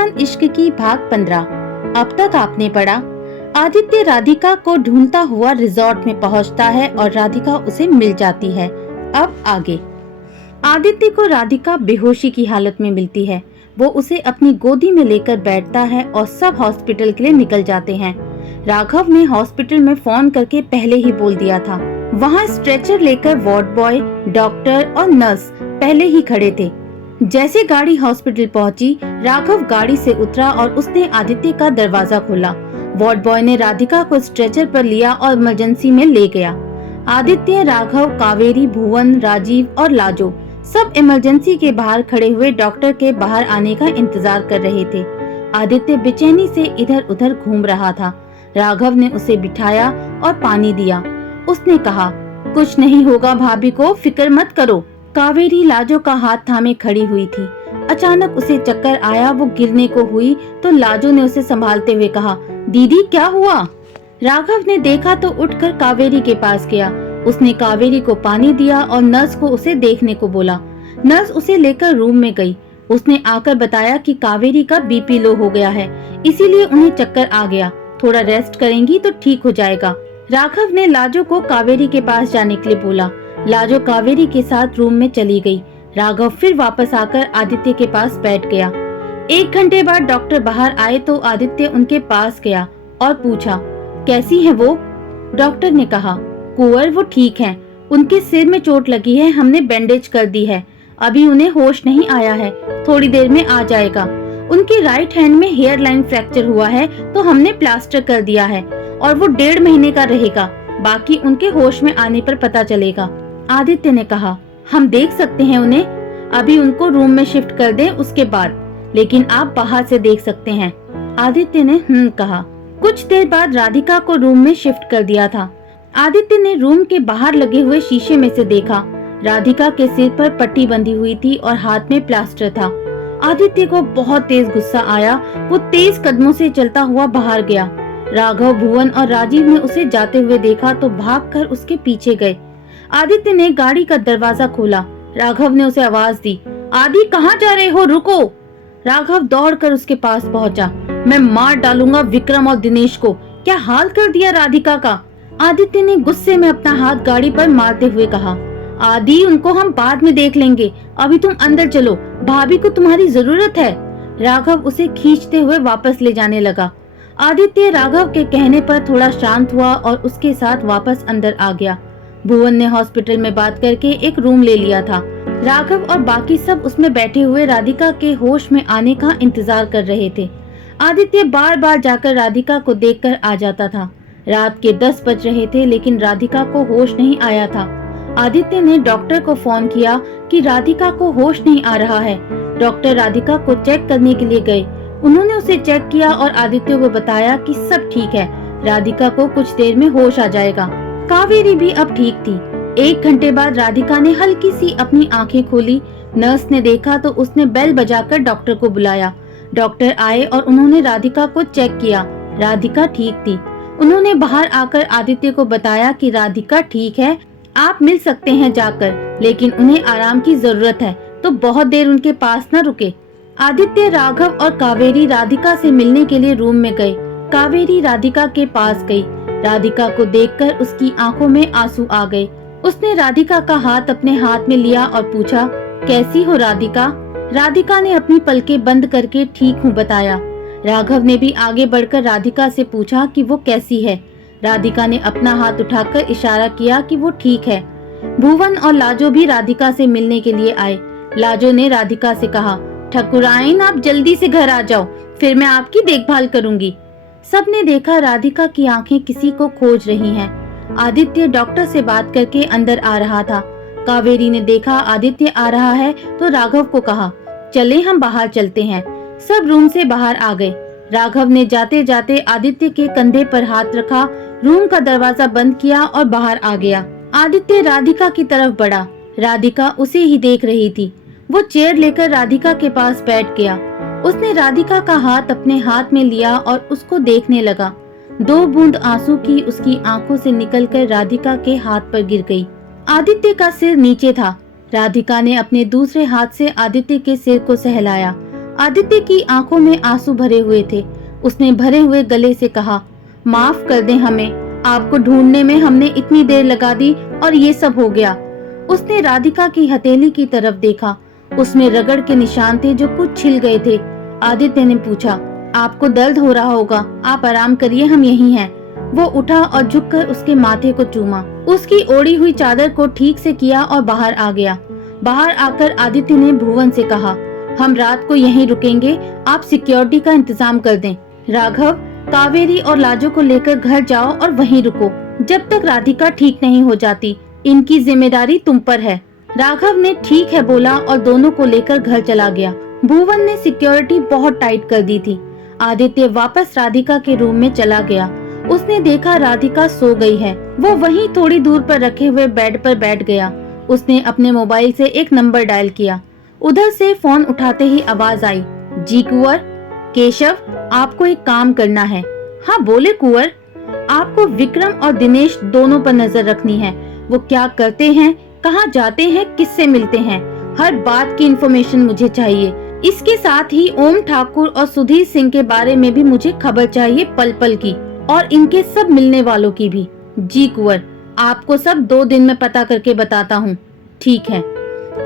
दास्तान इश्क की भाग 15। अब तक आपने पढ़ा। आदित्य राधिका को ढूंढता हुआ रिजॉर्ट में पहुंचता है और राधिका उसे मिल जाती है। अब आगे। आदित्य को राधिका बेहोशी की हालत में मिलती है। वो उसे अपनी गोदी में लेकर बैठता है और सब हॉस्पिटल के लिए निकल जाते हैं। राघव ने हॉस्पिटल में फोन करके पहले ही बोल दिया था। वहाँ स्ट्रेचर लेकर वार्ड बॉय, डॉक्टर और नर्स पहले ही खड़े थे। जैसे गाड़ी हॉस्पिटल पहुंची, राघव गाड़ी से उतरा और उसने आदित्य का दरवाजा खोला। वार्ड बॉय ने राधिका को स्ट्रेचर पर लिया और इमरजेंसी में ले गया। आदित्य, राघव, कावेरी, भुवन, राजीव और लाजो सब इमरजेंसी के बाहर खड़े हुए डॉक्टर के बाहर आने का इंतजार कर रहे थे। आदित्य बेचैनी से इधर उधर घूम रहा था। राघव ने उसे बिठाया और पानी दिया। उसने कहा, कुछ नहीं होगा भाभी को फिक्र मत करो। कावेरी लाजो का हाथ थामे खड़ी हुई थी। अचानक उसे चक्कर आया, वो गिरने को हुई तो लाजो ने उसे संभालते हुए कहा, दीदी क्या हुआ? राघव ने देखा तो उठकर कावेरी के पास गया। उसने कावेरी को पानी दिया और नर्स को उसे देखने को बोला। नर्स उसे लेकर रूम में गई। उसने आकर बताया कि कावेरी का बीपी लो हो गया है, इसीलिए उन्हें चक्कर आ गया। थोड़ा रेस्ट करेंगी तो ठीक हो जाएगा। राघव ने लाजो को कावेरी के पास जाने के लिए बोला। लाजो कावेरी के साथ रूम में चली गई। राघव फिर वापस आकर आदित्य के पास बैठ गया। 1 घंटे बाद डॉक्टर बाहर आए तो आदित्य उनके पास गया और पूछा, कैसी है वो? डॉक्टर ने कहा, कुंवर वो ठीक हैं। उनके सिर में चोट लगी है, हमने बैंडेज कर दी है। अभी उन्हें होश नहीं आया है, थोड़ी देर में आ जाएगा। उनके राइट हैंड में हेयर लाइन फ्रैक्चर हुआ है तो हमने प्लास्टर कर दिया है और वो 1.5 महीने का रहेगा। बाकी उनके होश में आने पर पता चलेगा। आदित्य ने कहा, हम देख सकते हैं उन्हें? अभी उनको रूम में शिफ्ट कर दें उसके बाद, लेकिन आप बाहर से देख सकते हैं। आदित्य ने कहा। कुछ देर बाद राधिका को रूम में शिफ्ट कर दिया था। आदित्य ने रूम के बाहर लगे हुए शीशे में से देखा। राधिका के सिर पर पट्टी बंधी हुई थी और हाथ में प्लास्टर था। आदित्य को बहुत तेज गुस्सा आया। वो तेज कदमों से चलता हुआ बाहर गया। राघव, भुवन और राजीव ने उसे जाते हुए देखा तो भागकर उसके पीछे गए। आदित्य ने गाड़ी का दरवाजा खोला। राघव ने उसे आवाज दी, आदि कहाँ जा रहे हो, रुको। राघव दौड़कर उसके पास पहुंचा। मैं मार डालूंगा विक्रम और दिनेश को, क्या हाल कर दिया राधिका का। आदित्य ने गुस्से में अपना हाथ गाड़ी पर मारते हुए कहा, आदि उनको हम बाद में देख लेंगे, अभी तुम अंदर चलो, भाभी को तुम्हारी जरूरत है। राघव उसे खींचते हुए वापस ले जाने लगा। आदित्य राघव के कहने पर थोड़ा शांत हुआ और उसके साथ वापस अंदर आ गया। भुवन ने हॉस्पिटल में बात करके एक रूम ले लिया था। राघव और बाकी सब उसमें बैठे हुए राधिका के होश में आने का इंतजार कर रहे थे। आदित्य बार बार जाकर राधिका को देखकर आ जाता था। रात के 10 बज रहे थे लेकिन राधिका को होश नहीं आया था। आदित्य ने डॉक्टर को फोन किया कि राधिका को होश नहीं आ रहा है। डॉक्टर राधिका को चेक करने के लिए गए। उन्होंने उसे चेक किया और आदित्य को बताया कि सब ठीक है, राधिका को कुछ देर में होश आ जाएगा। कावेरी भी अब ठीक थी। 1 घंटे बाद राधिका ने हल्की सी अपनी आंखें खोली। नर्स ने देखा तो उसने बेल बजाकर डॉक्टर को बुलाया। डॉक्टर आए और उन्होंने राधिका को चेक किया। राधिका ठीक थी। उन्होंने बाहर आकर आदित्य को बताया कि राधिका ठीक है, आप मिल सकते हैं जाकर, लेकिन उन्हें आराम की जरूरत है तो बहुत देर उनके पास न रुके। आदित्य, राघव और कावेरी राधिका से मिलने के लिए रूम में गए। कावेरी राधिका के पास गई। राधिका को देखकर उसकी आंखों में आंसू आ गए। उसने राधिका का हाथ अपने हाथ में लिया और पूछा, कैसी हो राधिका? राधिका ने अपनी पलकें बंद करके ठीक हूँ बताया। राघव ने भी आगे बढ़कर राधिका से पूछा कि वो कैसी है। राधिका ने अपना हाथ उठाकर इशारा किया कि वो ठीक है। भुवन और लाजो भी राधिका से मिलने के लिए आए। लाजो ने राधिका से कहा, ठकुराइन आप जल्दी से घर आ जाओ, फिर मैं आपकी देखभाल करूंगी। सबने देखा राधिका की आंखें किसी को खोज रही हैं। आदित्य डॉक्टर से बात करके अंदर आ रहा था। कावेरी ने देखा आदित्य आ रहा है तो राघव को कहा, चले हम बाहर चलते हैं। सब रूम से बाहर आ गए। राघव ने जाते जाते आदित्य के कंधे पर हाथ रखा, रूम का दरवाजा बंद किया और बाहर आ गया। आदित्य राधिका की तरफ बढ़ा। राधिका उसे ही देख रही थी। वो चेयर लेकर राधिका के पास बैठ गया। उसने राधिका का हाथ अपने हाथ में लिया और उसको देखने लगा। 2 बूंद आंसू की उसकी आंखों से निकलकर राधिका के हाथ पर गिर गई। आदित्य का सिर नीचे था। राधिका ने अपने दूसरे हाथ से आदित्य के सिर को सहलाया। आदित्य की आंखों में आंसू भरे हुए थे। उसने भरे हुए गले से कहा, माफ कर दें हमें, आपको ढूंढने में हमने इतनी देर लगा दी और ये सब हो गया। उसने राधिका की हथेली की तरफ देखा, उसमें रगड़ के निशान थे जो कुछ छिल गए थे। आदित्य ने पूछा, आपको दर्द हो रहा होगा, आप आराम करिए, हम यहीं हैं। वो उठा और झुककर उसके माथे को चूमा, उसकी ओढ़ी हुई चादर को ठीक से किया और बाहर आ गया। बाहर आकर आदित्य ने भुवन से कहा, हम रात को यहीं रुकेंगे, आप सिक्योरिटी का इंतजाम कर दें। राघव, कावेरी और लाजो को लेकर घर जाओ और वहीं रुको जब तक राधिका ठीक नहीं हो जाती। इनकी जिम्मेदारी तुम पर है। राघव ने ठीक है बोला और दोनों को लेकर घर चला गया। भुवन ने सिक्योरिटी बहुत टाइट कर दी थी। आदित्य वापस राधिका के रूम में चला गया। उसने देखा राधिका सो गई है। वो वहीं थोड़ी दूर पर रखे हुए बेड पर बैठ गया। उसने अपने मोबाइल से एक नंबर डायल किया। उधर से फोन उठाते ही आवाज आई, जी कुंवर। केशव, आपको एक काम करना है। हाँ बोले कुंवर। आपको विक्रम और दिनेश दोनों पर नजर रखनी है। वो क्या करते हैं, कहाँ जाते हैं, किससे मिलते हैं, हर बात की इन्फॉर्मेशन मुझे चाहिए। इसके साथ ही ओम ठाकुर और सुधीर सिंह के बारे में भी मुझे खबर चाहिए, पल पल की, और इनके सब मिलने वालों की भी। जी कुंवर, आपको सब 2 दिन में पता करके बताता हूँ। ठीक है।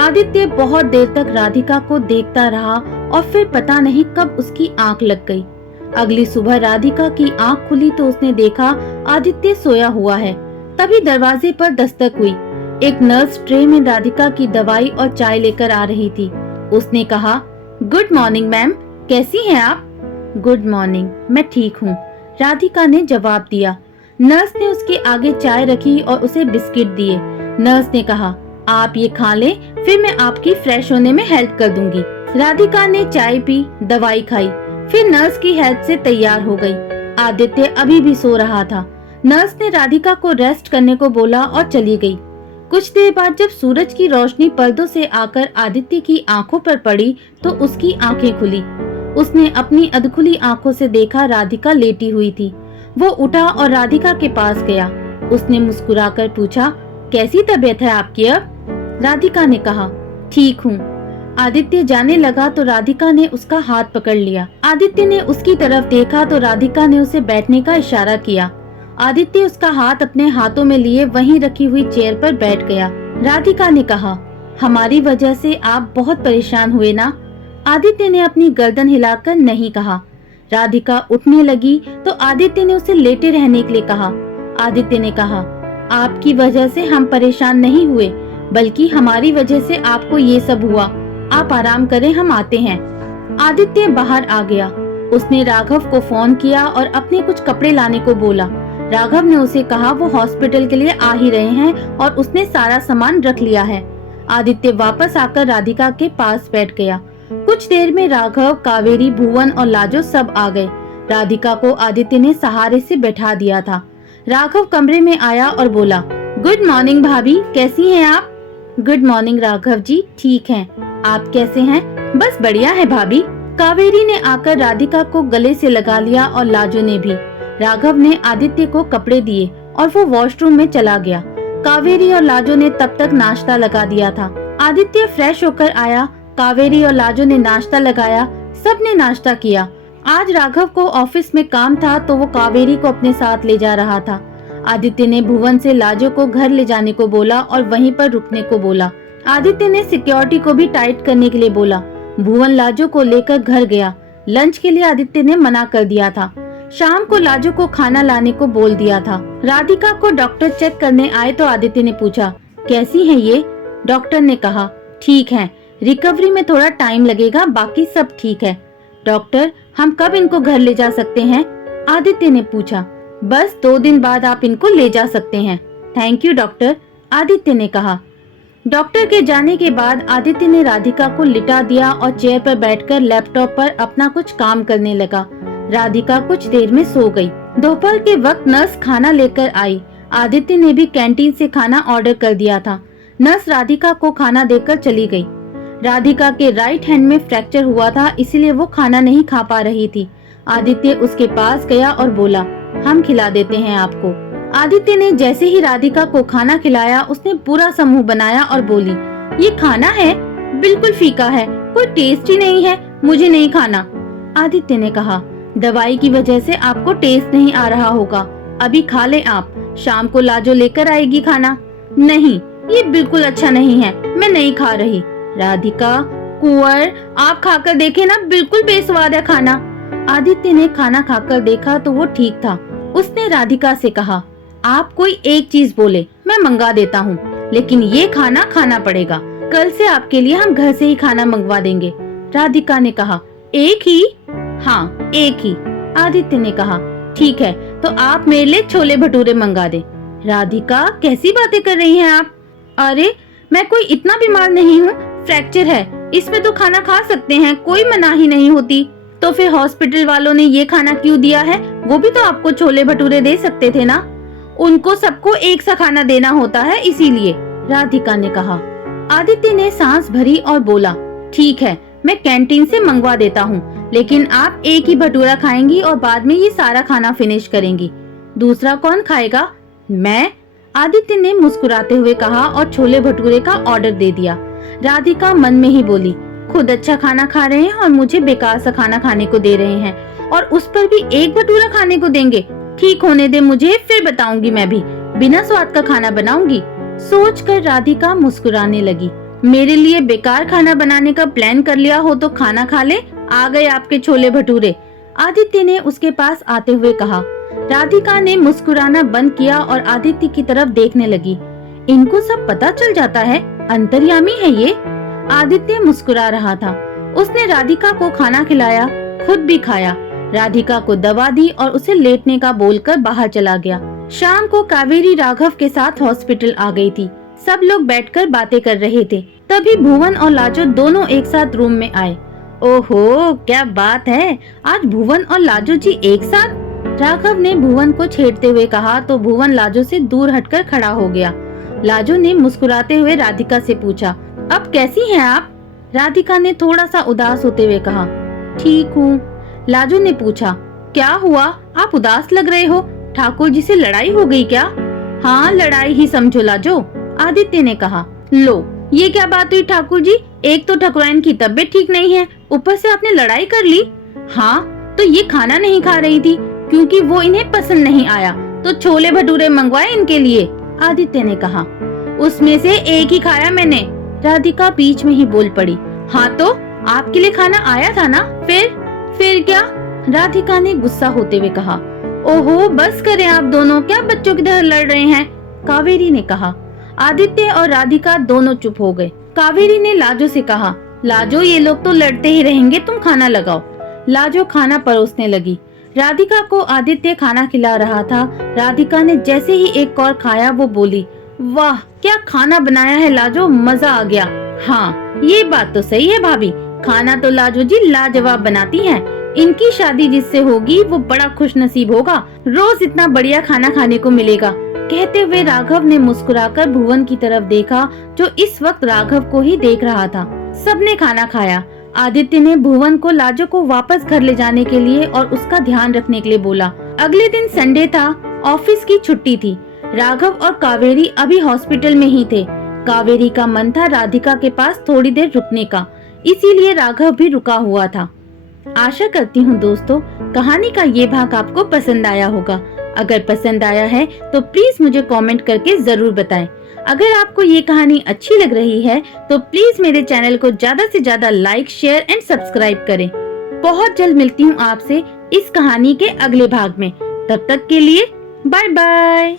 आदित्य बहुत देर तक राधिका को देखता रहा और फिर पता नहीं कब उसकी आंख लग गई। अगली सुबह राधिका की आंख खुली तो उसने देखा आदित्य सोया हुआ है। तभी दरवाजे पर दस्तक हुई। एक नर्स ट्रे में राधिका की दवाई और चाय लेकर आ रही थी। उसने कहा, गुड मॉर्निंग मैम, कैसी हैं आप? गुड मॉर्निंग, मैं ठीक हूँ, राधिका ने जवाब दिया। नर्स ने उसके आगे चाय रखी और उसे बिस्किट दिए। नर्स ने कहा, आप ये खा लें, फिर मैं आपकी फ्रेश होने में हेल्प कर दूंगी। राधिका ने चाय पी, दवाई खाई, फिर नर्स की हेल्प से तैयार हो गई। आदित्य अभी भी सो रहा था। नर्स ने राधिका को रेस्ट करने को बोला और चली गई। कुछ देर बाद जब सूरज की रोशनी पर्दों से आकर आदित्य की आंखों पर पड़ी तो उसकी आंखें खुली। उसने अपनी अधखुली आंखों से देखा राधिका लेटी हुई थी। वो उठा और राधिका के पास गया। उसने मुस्कुराकर पूछा, कैसी तबीयत है आपकी अब? राधिका ने कहा, ठीक हूँ। आदित्य जाने लगा तो राधिका ने उसका हाथ पकड़ लिया। आदित्य ने उसकी तरफ देखा तो राधिका ने उसे बैठने का इशारा किया। आदित्य उसका हाथ अपने हाथों में लिए वहीं रखी हुई चेयर पर बैठ गया। राधिका ने कहा, हमारी वजह से आप बहुत परेशान हुए ना? आदित्य ने अपनी गर्दन हिलाकर नहीं कहा। राधिका उठने लगी तो आदित्य ने उसे लेटे रहने के लिए कहा। आदित्य ने कहा, आपकी वजह से हम परेशान नहीं हुए, बल्कि हमारी वजह से आपको ये सब हुआ। आप आराम करें, हम आते हैं। आदित्य बाहर आ गया। उसने राघव को फोन किया और अपने कुछ कपड़े लाने को बोला। राघव ने उसे कहा वो हॉस्पिटल के लिए आ ही रहे हैं और उसने सारा सामान रख लिया है। आदित्य वापस आकर राधिका के पास बैठ गया। कुछ देर में राघव, कावेरी, भुवन और लाजो सब आ गए। राधिका को आदित्य ने सहारे से बैठा दिया था। राघव कमरे में आया और बोला, गुड मॉर्निंग भाभी, कैसी हैं आप? गुड मॉर्निंग राघव जी, ठीक हैं। आप कैसे हैं? बस बढ़िया है भाभी। कावेरी ने आकर राधिका को गले से लगा लिया और लाजो ने भी। राघव ने आदित्य को कपड़े दिए और वो वॉशरूम में चला गया। कावेरी और लाजो ने तब तक नाश्ता लगा दिया था। आदित्य फ्रेश होकर आया। कावेरी और लाजो ने नाश्ता लगाया। सबने नाश्ता किया। आज राघव को ऑफिस में काम था तो वो कावेरी को अपने साथ ले जा रहा था। आदित्य ने भुवन से लाजो को घर ले जाने को बोला और वहीं पर रुकने को बोला। आदित्य ने सिक्योरिटी को भी टाइट करने के लिए बोला। भुवन लाजो को लेकर घर गया। लंच के लिए आदित्य ने मना कर दिया था। शाम को लाजो को खाना लाने को बोल दिया था। राधिका को डॉक्टर चेक करने आए तो आदित्य ने पूछा, कैसी है ये? डॉक्टर ने कहा, ठीक है, रिकवरी में थोड़ा टाइम लगेगा, बाकी सब ठीक है। डॉक्टर, हम कब इनको घर ले जा सकते हैं? आदित्य ने पूछा। बस 2 दिन बाद आप इनको ले जा सकते हैं। थैंक यू डॉक्टर, आदित्य ने कहा। डॉक्टर के जाने के बाद आदित्य ने राधिका को लिटा दिया और चेयर पर बैठकर लैपटॉप पर अपना कुछ काम करने लगा। राधिका कुछ देर में सो गई। दोपहर के वक्त नर्स खाना लेकर आई। आदित्य ने भी कैंटीन से खाना ऑर्डर कर दिया था। नर्स राधिका को खाना देकर चली गई। राधिका के राइट हैंड में फ्रैक्चर हुआ था, इसलिए वो खाना नहीं खा पा रही थी। आदित्य उसके पास गया और बोला, हम खिला देते हैं आपको। आदित्य ने जैसे ही राधिका को खाना खिलाया उसने पूरा समूह बनाया और बोली, ये खाना है? बिल्कुल फीका है, कोई टेस्ट ही नहीं है, मुझे नहीं खाना। आदित्य ने कहा, दवाई की वजह से आपको टेस्ट नहीं आ रहा होगा, अभी खा ले आप, शाम को लाजो लेकर आएगी खाना। नहीं, ये बिल्कुल अच्छा नहीं है, मैं नहीं खा रही। राधिका, कुंवर, आप खाकर देखे ना, बिल्कुल बेस्वाद है खाना। आदित्य ने खाना खाकर देखा तो वो ठीक था। उसने राधिका से कहा, आप कोई एक चीज बोले, मैं मंगा देता हूँ, लेकिन ये खाना खाना पड़ेगा। कल से आपके लिए हम घर से ही खाना मंगवा देंगे। राधिका ने कहा, एक ही? हाँ, एक ही। आदित्य ने कहा, ठीक है, तो आप मेरे लिए छोले भटूरे मंगा दे। राधिका, कैसी बातें कर रही हैं आप? अरे, मैं कोई इतना बीमार नहीं हूँ, फ्रैक्चर है, इसमें तो खाना खा सकते हैं, कोई मनाही नहीं होती। तो फिर हॉस्पिटल वालों ने ये खाना क्यों दिया है? वो भी तो आपको छोले भटूरे दे सकते थे ना। उनको सबको एक सा खाना देना होता है, इसीलिए। राधिका ने कहा। आदित्य ने सांस भरी और बोला, ठीक है, मैं कैंटीन से मंगवा देता हूँ, लेकिन आप एक ही भटूरा खाएंगी और बाद में ये सारा खाना फिनिश करेंगी। दूसरा कौन खाएगा? मैं। आदित्य ने मुस्कुराते हुए कहा और छोले भटूरे का ऑर्डर दे दिया। राधिका मन में ही बोली, खुद अच्छा खाना खा रहे हैं और मुझे बेकार सा खाना खाने को दे रहे हैं, और उस पर भी एक भटूरा खाने को देंगे। ठीक होने दे मुझे, फिर बताऊंगी, मैं भी बिना स्वाद का खाना बनाऊंगी। सोचकर राधिका मुस्कुराने लगी। मेरे लिए बेकार खाना बनाने का प्लान कर लिया हो तो खाना खा ले, आ गए आपके छोले भटूरे। आदित्य ने उसके पास आते हुए कहा। राधिका ने मुस्कुराना बंद किया और आदित्य की तरफ देखने लगी। इनको सब पता चल जाता है, अंतर्यामी है ये। आदित्य मुस्कुरा रहा था। उसने राधिका को खाना खिलाया, खुद भी खाया, राधिका को दवा दी और उसे लेटने का बोलकर बाहर चला गया। शाम को कावेरी राघव के साथ हॉस्पिटल आ गई थी। सब लोग बैठकर बातें कर रहे थे। तभी भुवन और लाजो दोनों एक साथ रूम में आए। ओहो, क्या बात है, आज भुवन और लाजो जी एक साथ। राघव ने भुवन को छेड़ते हुए कहा तो भुवन लाजो से दूर हटकर खड़ा हो गया। लाजो ने मुस्कुराते हुए राधिका से पूछा, अब कैसी हैं आप? राधिका ने थोड़ा सा उदास होते हुए कहा, ठीक हूँ। लाजो ने पूछा, क्या हुआ, आप उदास लग रहे हो, ठाकुर जी से लड़ाई हो गई क्या? हाँ, लड़ाई ही समझो लाजो। आदित्य ने कहा, लो, ये क्या बात हुई ठाकुर जी, एक तो ठकुराइन की तबीयत ठीक नहीं है, ऊपर से आपने लड़ाई कर ली। हाँ, तो ये खाना नहीं खा रही थी क्योंकि वो इन्हें पसंद नहीं आया, तो छोले भटूरे मंगवाए इनके लिए। आदित्य ने कहा, उसमें से एक ही खाया मैंने। राधिका बीच में ही बोल पड़ी, हाँ तो आपके लिए खाना आया था ना, फिर क्या? राधिका ने गुस्सा होते हुए कहा। ओहो, बस करें आप दोनों, क्या बच्चों की तरह लड़ रहे हैं? कावेरी ने कहा। आदित्य और राधिका दोनों चुप हो गए। कावेरी ने लाजो से कहा, लाजो, ये लोग तो लड़ते ही रहेंगे, तुम खाना लगाओ। लाजो खाना परोसने लगी। राधिका को आदित्य खाना खिला रहा था। राधिका ने जैसे ही एक और खाया वो बोली, वाह, क्या खाना बनाया है लाजो, मजा आ गया। हाँ, ये बात तो सही है भाभी, खाना तो लाजो जी लाजवाब बनाती हैं। इनकी शादी जिससे होगी वो बड़ा खुशनसीब होगा, रोज इतना बढ़िया खाना खाने को मिलेगा। कहते हुए राघव ने मुस्कुराकर भुवन की तरफ देखा, जो इस वक्त राघव को ही देख रहा था। सबने खाना खाया। आदित्य ने भुवन को लाजो को वापस घर ले जाने के लिए और उसका ध्यान रखने के लिए बोला। अगले दिन संडे था, ऑफिस की छुट्टी थी। राघव और कावेरी अभी हॉस्पिटल में ही थे। कावेरी का मन था राधिका के पास थोड़ी देर रुकने का, इसीलिए राघव भी रुका हुआ था। आशा करती हूँ दोस्तों, कहानी का ये भाग आपको पसंद आया होगा। अगर पसंद आया है तो प्लीज मुझे कमेंट करके जरूर बताएं। अगर आपको ये कहानी अच्छी लग रही है तो प्लीज मेरे चैनल को ज्यादा से ज्यादा लाइक, शेयर एंड सब्सक्राइब करें। बहुत जल्द मिलती हूँ आपसे इस कहानी के अगले भाग में। तब तक के लिए बाय बाय।